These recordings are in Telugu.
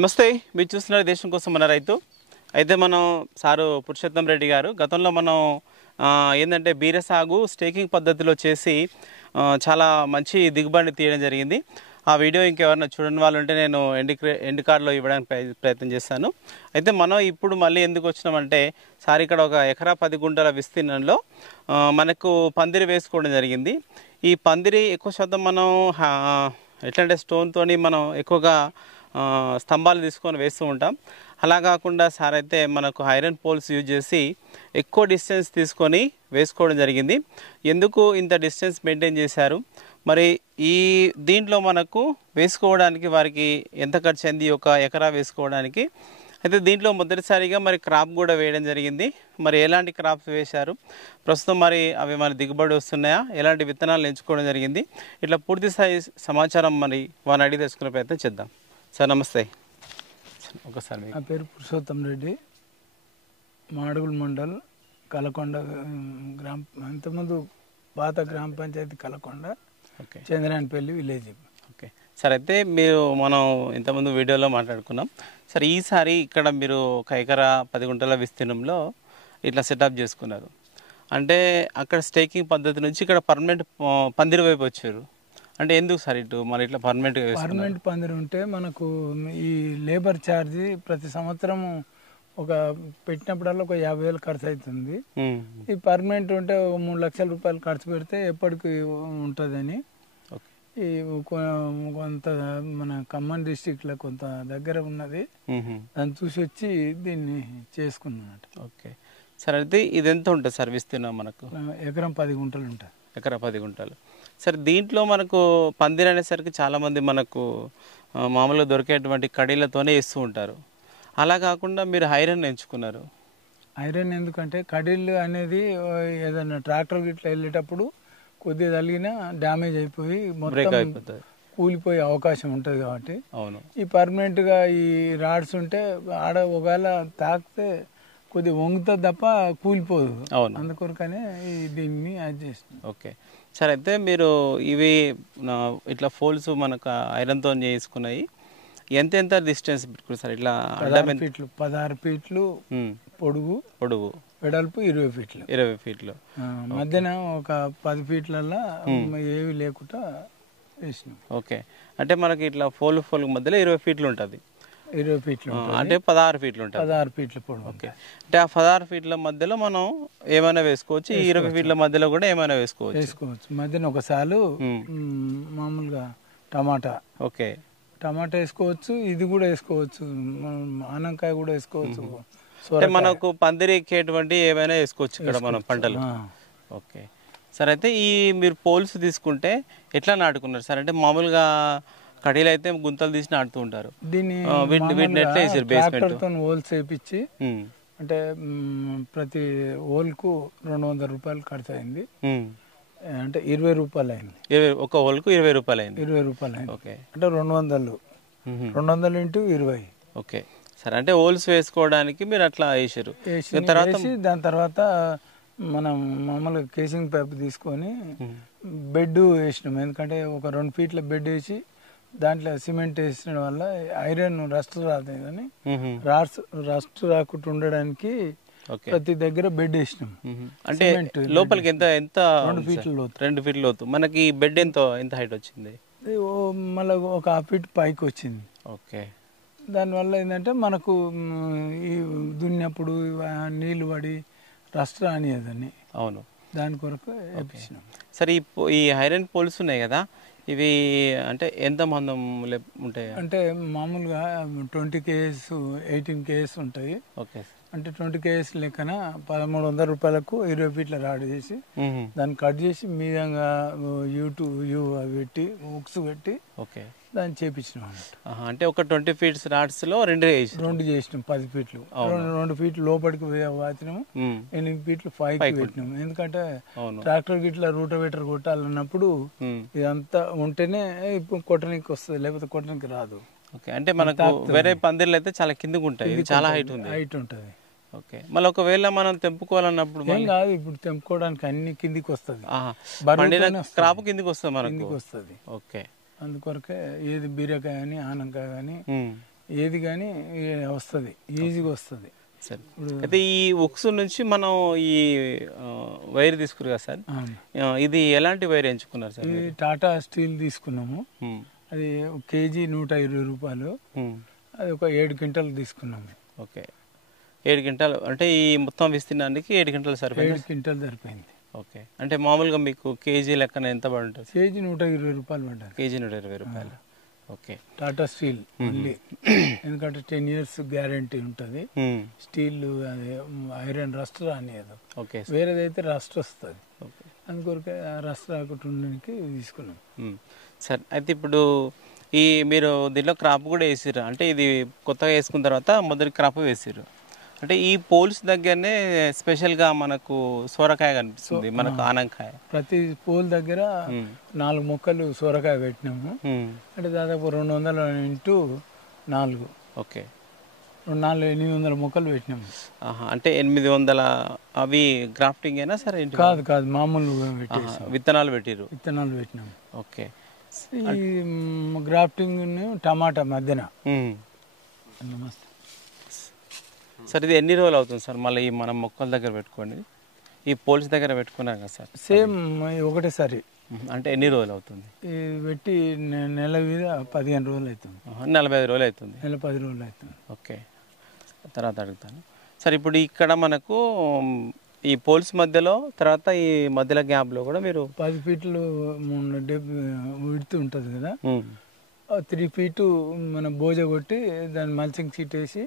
నమస్తే, మీరు చూస్తున్నారు దేశం కోసం మన రైతు. అయితే మనం సారు పురుషోత్తం రెడ్డి గారు గతంలో మనం ఏంటంటే బీర సాగు స్టేకింగ్ పద్ధతిలో చేసి చాలా మంచి దిగుబడిని తీయడం జరిగింది. ఆ వీడియో ఇంకెవరైనా చూడని వాళ్ళు ఉంటే నేను ఎండ్ కార్డ్లో ఇవ్వడానికి ప్రయత్నం చేస్తాను. అయితే మనం ఇప్పుడు మళ్ళీ ఎందుకు వచ్చినామంటే సార్ ఇక్కడ ఒక ఎకరా 10 గుంటల విస్తీర్ణంలో మనకు పందిరి వేసుకోవడం జరిగింది. ఈ పందిరి ఎక్కువ శాతం మనం ఎట్లంటే స్టోన్తోని మనం ఎక్కువగా స్తంభాలు తీసుకొని వేస్తూ ఉంటాం. అలా కాకుండా సార్ అయితే మనకు ఐరన్ పోల్స్ యూజ్ చేసి ఎక్కువ డిస్టెన్స్ తీసుకొని వేసుకోవడం జరిగింది. ఎందుకు ఇంత డిస్టెన్స్ మెయింటైన్ చేశారు, మరి ఈ దీంట్లో మనకు వేసుకోవడానికి వారికి ఎంత ఖర్చు అయింది ఒక ఎకరా వేసుకోవడానికి? అయితే దీంట్లో మొదటిసారిగా మరి క్రాప్ కూడా వేయడం జరిగింది. మరి ఎలాంటి క్రాప్స్ వేశారు, ప్రస్తుతం మరి అవి మరి దిగుబడి వస్తున్నాయా, ఎలాంటి విత్తనాలు ఎంచుకోవడం జరిగింది, ఇట్లా పూర్తి స్థాయి సమాచారం మరి వారిని అడిగి తెలుసుకునే ప్రయత్నం చేద్దాం. సార్ నమస్తే. ఒకసారి నా పేరు పురుషోత్తం రెడ్డి, మాడుగుల మండల్, కలకొండ ఇంతకుముందు పాత గ్రామ పంచాయతీ Kalakonda, Chandrayanapalli village. Okay sir, అయితే మనం ఇంతకుముందు వీడియోలో మాట్లాడుకున్నాం సార్. ఈసారి ఇక్కడ మీరు ఒక ఎకరా 10 గుంటల విస్తీర్ణంలో ఇట్లా సెటప్ చేసుకున్నారు అంటే అక్కడ స్టేకింగ్ పద్ధతి నుంచి ఇక్కడ పర్మనెంట్ పందిరి వైపు వచ్చారు అంటే ఎందుకు సార్ ఇటు మరి ఇట్లా పర్మనెంట్ పందిరి ఉంటే మనకు ఈ లేబర్ ఛార్జీ ప్రతి సంవత్సరం ఒక పెట్టినప్పుడల్లా ఒక 50,000 ఖర్చు అవుతుంది. ఈ పర్మనెంట్ ఉంటే 3 లక్షల రూపాయలు ఖర్చు పెడితే ఎప్పటికి ఉంటుందని ఈ కొంత మన ఖమ్మం డిస్టిక్లో కొంత దగ్గర ఉన్నది, దాన్ని చూసి వచ్చి దీన్ని చేసుకున్నట్టు. ఓకే సార్, అయితే ఇది ఎంత ఉంటుంది సార్ విస్తీర్ణం? మనకు ఎకరం 10 గుంటలు ఉంటుంది. ఎకరా 10 గుంటలు. సరే, దీంట్లో మనకు పందిరి అనేసరికి చాలామంది మనకు మామూలుగా దొరికేటువంటి కడీలతోనే వేస్తూ ఉంటారు. అలా కాకుండా మీరు ఐరన్ ఎంచుకున్నారు. ఐరన్ ఎందుకంటే కడీలు అనేది ఏదైనా ట్రాక్టర్ గిట్లా వెళ్ళేటప్పుడు కొద్దిగా తగిలినా డ్యామేజ్ అయిపోయి మొత్తం కూలిపోయే అవకాశం ఉంటుంది కాబట్టి అవును, ఈ పర్మనెంట్గా ఈ రాడ్స్ ఉంటే ఆడ ఒకవేళ తాకితే కొద్దిగా వంగుతుంది తప్ప కూలిపోదు. అవును, అందుకొరకనే దీన్ని యాడ్ చేస్తుంది. ఓకే సార్, అయితే మీరు ఇవి ఇట్లా ఫోల్స్ మనకు ఐరన్తో చేసుకున్నాయి. ఎంత డిస్టెన్స్ పెట్టుకున్నారు సార్? ఇట్లా 16 ఫీట్లు పొడుగు, వెడల్పు 20 ఫీట్లు. 20 ఫీట్లు మధ్యన ఒక 10 ఫీట్లల్లో ఏవి లేకుండా వేసినాం. ఓకే, అంటే మనకి ఇట్లా ఫోల్ మధ్యలో 20 ఫీట్లు ఉంటుంది. 20 ఫీట్లు అంటే 16 ఫీట్లు ఉంటుంది. 16 ఫీట్ల పొడవు. ఓకే, అంటే ఆ 16 ఫీట్ల మధ్యలో మనం ఏమైనా వేసుకోవచ్చు, ఈ 20 ఫీట్ల మధ్యలో కూడా ఏమైనా వేసుకోవచ్చు. మధ్యన ఒక సాలు మామూలుగా టమాటా. ఓకే, టమాటా వేసుకోవచ్చు, ఇది కూడా వేసుకోవచ్చు, ఆనంకాయ కూడా వేసుకోవచ్చు. అంటే మనకు పందిరి ఎక్కేటువంటి ఏమైనా వేసుకోవచ్చు ఇక్కడ మనం పంటలు. ఓకే సార్, అయితే ఈ మీరు పోల్స్ తీసుకుంటే ఎట్లా నాటుకున్నారు సార్? అంటే మామూలుగా కడీలు అయితే గుంతలు తీసి నాటుతూ ఉంటారు. దీన్ని ఎట్లా వేసారు? బేస్మెంట్ హోల్స్ వేయించి అంటే ప్రతి హోల్కు 200 రూపాయలు ఖర్చు అయింది. అంటే 20 రూపాయలు అయింది. ఒక హోల్కు 20 రూపాయలు అయింది. 20 రూపాయలు అయింది. ఓకే, అంటే 200 ఇంటూ 20. ఓకే సరే, అంటే హోల్స్ వేసుకోవడానికి మీరు అట్లా వేసారు. దాని తర్వాత మనం మామూలుగా కేసింగ్ పైప్ తీసుకొని బెడ్ వేసినాం. ఎందుకంటే ఒక 2 ఫీట్ల బెడ్ వేసి దాంట్లో సిమెంట్ వేసిన వల్ల ఐరన్ రస్ట్ రాదు కానీ రస్ట్ రాకుండా ఉండడానికి ప్రతి దగ్గర బెడ్ వేసినాం. అంటే లోపలికి ఎంత 2 ఫీట్ల లోతు. 2 ఫీట్ల లోతు. మనకి బెడ్ ఎంత హైట్ వచ్చింది? మళ్ళీ ఒక 1/2 ఫీట్ పైకి వచ్చింది. ఓకే, దానివల్ల ఏంటంటే మనకు ఈ దున్నప్పుడు నీళ్లు పడి రస్ట్ రానియదని. అవును, దాని కొరకు వేపించినాం. సరే, ఈ ఐరన్ పోల్స్ ఉన్నాయి కదా, ఇవి అంటే ఎంత మందం ఉంటాయి? అంటే మామూలుగా 20 kgs 18 kgs ఉంటాయి. ఓకే, అంటే 20 kgs లెక్కన 1300 రూపాయలకు 20 ఫీట్ల రాడ్ చేసి దాన్ని కట్ చేసి మీదంగా యూ పెట్టి హుక్స్ పెట్టి ఓకే దాన్ని చేపించినాం అన్నట్టు. అంటే ఒక 20 ఫీట్స్ రాడ్స్ లో 2 చేసినాం. 10 ఫీట్లు 2 ఫీట్లు లోపలికి వాచినాము, 8 ఫీట్లు పైకి పెట్టినాం. ఎందుకంటే ట్రాక్టర్ గిట్లా రూటవేటర్ కొట్టాలన్నప్పుడు ఇదంతా ఉంటేనే ఇప్పుడు కొట్టడానికి వస్తుంది, లేకపోతే కొట్టడానికి రాదు. ఓకే, అంటే మనకు వేరే పందిర్లు అయితే చాలా కిందకు ఉంటాయి, చాలా హైట్ ఉంటుంది. ఓకే, మళ్ళీ ఒకవేళ మనం తెంపుకోవాలన్నప్పుడు కాదు, ఇప్పుడు తెంపుకోవడానికి అన్ని కిందికి వస్తుంది, క్రాప్ కిందికి వస్తుంది, మనకి వస్తుంది. ఓకే, అందుకొరకే ఏది బీరకాయ కానీ ఆనంకాయ కానీ ఏది కానీ వస్తుంది, ఈజీగా వస్తుంది. సరే, అయితే ఈ ఉక్స్ నుంచి మనం ఈ వైర్ తీసుకురు కదా సార్, ఇది ఎలాంటి వైర్ ఎంచుకున్నారు సార్? ఇది టాటా స్టీల్ తీసుకున్నాము. అది కేజీ 120 రూపాయలు. అది ఒక 7 క్వింటాలు తీసుకున్నాము. ఓకే, 7 క్వింటాలు అంటే ఈ మొత్తం విస్తీర్ణానికి 7 క్వింటాలు సరిపోయింది. 7 క్వింటాలు సరిపోయింది. ఓకే, అంటే మామూలుగా మీకు కేజీ లెక్కన ఎంత పడి ఉంటుంది? కేజీ 120 రూపాయలు పడ్డారు. కేజీ 120 రూపాయలు. ఓకే, టాటా స్టీల్ మళ్ళీ, ఎందుకంటే 10 years గ్యారంటీ ఉంటుంది. స్టీల్ అదే ఐరన్ రస్ట్ రానియదు. ఓకే, వేరేదైతే రస్ట్ వస్తుంది. అందుకొరకే రస్ట్ రాకుండా తీసుకున్నాం. సరే, అయితే ఇప్పుడు ఈ మీరు దీంట్లో క్రాప్ కూడా వేసిర్రు, అంటే ఇది కొత్తగా వేసుకున్న తర్వాత మొదటి క్రాప్ వేసిర్రు, అంటే ఈ పోల్స్ దగ్గరనే స్పెషల్గా మనకు సోరకాయ కనిపిస్తుంది, మనకు ఆనంకాయ. ప్రతి పోల్ దగ్గర 4 మొక్కలు సోరకాయ పెట్టినాము. అంటే దాదాపు 200 ఇంటూ 4. ఓకే, 800 మొక్కలు పెట్టినాము. అంటే 800 అవి గ్రాఫ్టింగ్ అయినా సరే? కాదు, మామూలు విత్తనాలు పెట్టిరు. విత్తనాలు పెట్టినాము. ఓకే, ఈ గ్రాఫ్టింగ్ టమాటా మధ్యన. నమస్తే సార్, ఇది ఎన్ని రోజులు అవుతుంది సార్ మళ్ళీ మనం మొక్కల దగ్గర పెట్టుకోండి, ఈ పోల్స్ దగ్గర పెట్టుకున్నాం కదా సార్? సేమ్ ఒకటేసారి. అంటే ఎన్ని రోజులు అవుతుంది? పెట్టి నెల మీద 15 రోజులు అవుతుంది. 45 రోజులు అవుతుంది. నెల 10 రోజులు అవుతుంది. ఓకే, తర్వాత అడుగుతాను సార్. ఇప్పుడు ఇక్కడ మనకు ఈ పోల్స్ మధ్యలో, తర్వాత ఈ మధ్యలో గ్యాప్లో కూడా మీరు 10 ఫీట్లు విడుతూ ఉంటుంది కదా, 3 ఫీటు మన బోజ కొట్టి దాన్ని మల్చింగ్ షీట్ వేసి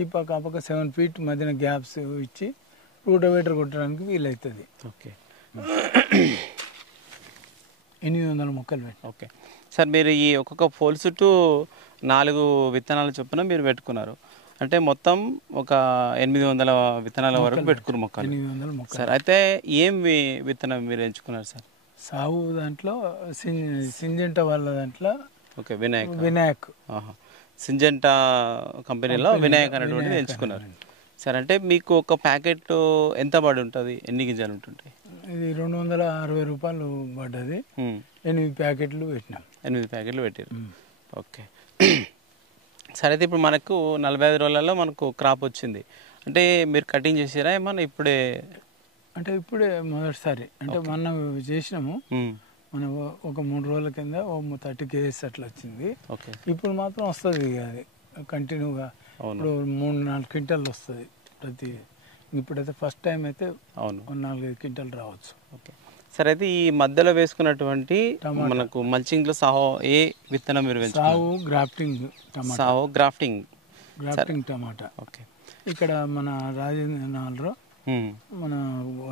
ఈ పక్క ఆ పక్క 7 ఫీట్ మధ్యన గ్యాప్స్ ఇచ్చి రూటోవేటర్ కొట్టడానికి వీలవుతుంది. ఓకే, 800 మొక్కలు పెట్టి. ఓకే సార్, మీరు ఈ ఒక్కొక్క పోల్ చుట్టూ 4 విత్తనాల చొప్పున మీరు పెట్టుకున్నారు, అంటే మొత్తం ఒక 800 విత్తనాల వరకు పెట్టుకున్నారు మొక్కలు. 800 మొక్కలు సార్, అయితే ఏం విత్తనం మీరు ఎంచుకున్నారు సార్? సాగు దాంట్లో సింజెంటా వాళ్ళ దాంట్లో. ఓకే, వినాయక్ సింజెంటా కంపెనీలో వినాయక్ అనేటువంటిది ఎంచుకున్నారు. సరే, అంటే మీకు ఒక ప్యాకెట్ ఎంత పడి ఉంటుంది, ఎన్ని గింజలు ఉంటుంటాయి? ఇది 260 రూపాయలు పడ్డది. 8 ప్యాకెట్లు పెట్టినాం. 8 ప్యాకెట్లు పెట్టారు. ఓకే, సరే, అయితే ఇప్పుడు మనకు 45 రోజులలో మనకు క్రాప్ వచ్చింది, అంటే మీరు కటింగ్ చేసారా ఏమన్నా ఇప్పుడే? అంటే ఇప్పుడే మొదటిసారి, అంటే మొన్న చేసినాము. మన ఒక 3 రోజుల కింద 30 kgs అట్లా వచ్చింది. ఇప్పుడు మాత్రం వస్తుంది అది కంటిన్యూగా. ఇప్పుడు 3-4 క్వింటాలు వస్తుంది ప్రతి. ఇప్పుడైతే ఫస్ట్ టైం అయితే 4-5 క్వింటాలు రావచ్చు. ఓకే, సరే, అయితే ఈ మధ్యలో వేసుకున్నటువంటి మనకు మల్చింగ్ లో సాహో ఏ విత్తనం మీరు సాహో గ్రాఫ్టింగ్ టమాటా. సాహో గ్రాఫ్టింగ్ టమాటా. ఓకే, ఇక్కడ మన రాజేంద్ర నగర్లో మన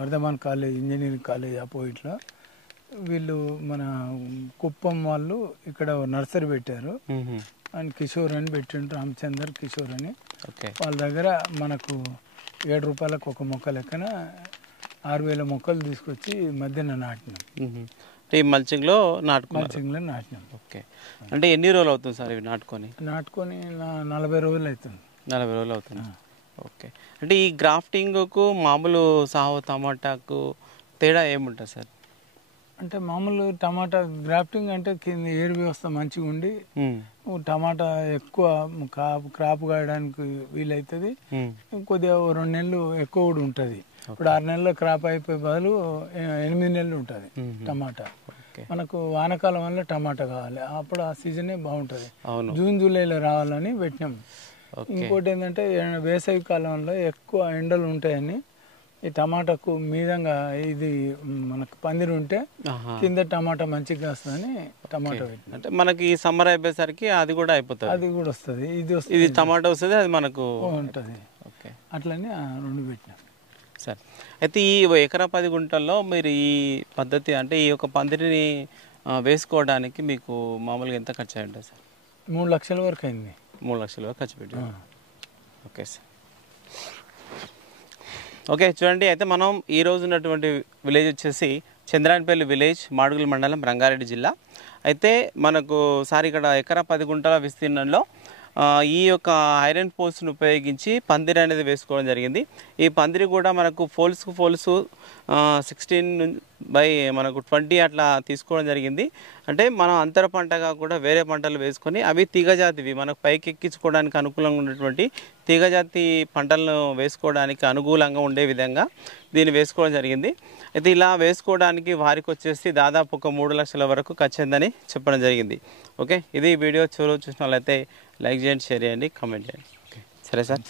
వర్ధమాన్ కాలేజ్, ఇంజనీరింగ్ కాలేజ్ అపోజిట్లో వీళ్ళు మన కుప్పం వాళ్ళు ఇక్కడ నర్సరీ పెట్టారు. అండ్ కిషోర్ అని పెట్టిండ్రు, రామచందర్ కిషోర్ అని. వాళ్ళ దగ్గర మనకు 7 రూపాయలకు ఒక మొక్క లెక్కన 6000 మొక్కలు తీసుకొచ్చి మధ్యన నాటినాం. మల్చింగ్ లో నాటినాం. ఓకే, అంటే ఎన్ని రోజులు అవుతుంది సార్ ఇవి నాటుకొని? 40 రోజులు అవుతుంది. 40 రోజులు అవుతుంది. ఓకే, అంటే ఈ గ్రాఫ్టింగ్కు మామూలు సాహో టమాటాకు తేడా ఏముంటుంది సార్? అంటే మామూలు టమాటా గ్రాఫ్టింగ్ అంటే కింద ఏరు వ్యవస్థ మంచిగా ఉండి టమాటా ఎక్కువ క్రాప్ కాయడానికి వీలవుతుంది. కొద్దిగా 2 నెలలు ఎక్కువ కూడా ఉంటుంది. ఇప్పుడు 6 నెలల్లో క్రాప్ అయిపోయే బదులు 8 నెలలు ఉంటుంది టమాటా. మనకు వానకాలం వల్ల టమాటా కావాలి, అప్పుడు ఆ సీజనే బాగుంటుంది. జూన్ జూలైలో రావాలని పెట్టినాం. ఇంకోటి ఏంటంటే వేసవి కాలంలో ఎక్కువ ఎండలు ఉంటాయని ఈ టమాటాకు మీదంగా ఇది మనకు పందిరి ఉంటే కింద టమాటా మంచిగా వస్తుందని టమాటా పెట్టినాం. అంటే మనకి ఈ సమ్మర్ అయిపోయేసరికి అది కూడా అయిపోతుంది, అది కూడా వస్తుంది, ఇది టమాటా వస్తుంది, అది మనకు ఉంటుంది. ఓకే, అట్లనే 2 పెట్టినాం. సరే, అయితే ఈ ఎకరా 10 గుంటల్లో మీరు ఈ పద్ధతి, అంటే ఈ యొక్క పందిరిని వేసుకోవడానికి మీకు మామూలుగా ఎంత ఖర్చు అయి ఉంటుంది సార్? 3 లక్షల వరకు అయింది. 3 లక్షల వరకు ఖర్చు పెట్టి. Okay sir. ఓకే, చూడండి, అయితే మనం ఈ రోజు ఉన్నటువంటి విలేజ్ వచ్చేసి చంద్రాయనపల్లి విలేజ్, మాడుగుల మండలం, రంగారెడ్డి జిల్లా. అయితే మనకు సార్ ఇక్కడ ఎకరా 10 గుంటల విస్తీర్ణంలో ఈ యొక్క ఐరన్ పోల్స్ని ఉపయోగించి పందిరి అనేది వేసుకోవడం జరిగింది. ఈ పందిరి కూడా మనకు ఫోల్స్ 16 బై మనకు 20 అట్లా తీసుకోవడం జరిగింది. అంటే మనం అంతర పంటగా కూడా వేరే పంటలు వేసుకొని అవి తీగజాతివి మనకు పైకి ఎక్కించుకోవడానికి అనుకూలంగా ఉన్నటువంటి తీగజాతి పంటలను వేసుకోవడానికి అనుకూలంగా ఉండే విధంగా దీన్ని వేసుకోవడం జరిగింది. అయితే ఇలా వేసుకోవడానికి వారికి వచ్చేసి దాదాపు ఒక 3 లక్షల వరకు ఖర్చు అయిందని చెప్పడం జరిగింది. ఓకే, ఇది వీడియో చూసిన వాళ్ళైతే లైక్ చేయండి, షేర్ చేయండి, కామెంట్ చేయండి. ఓకే, సరే సార్.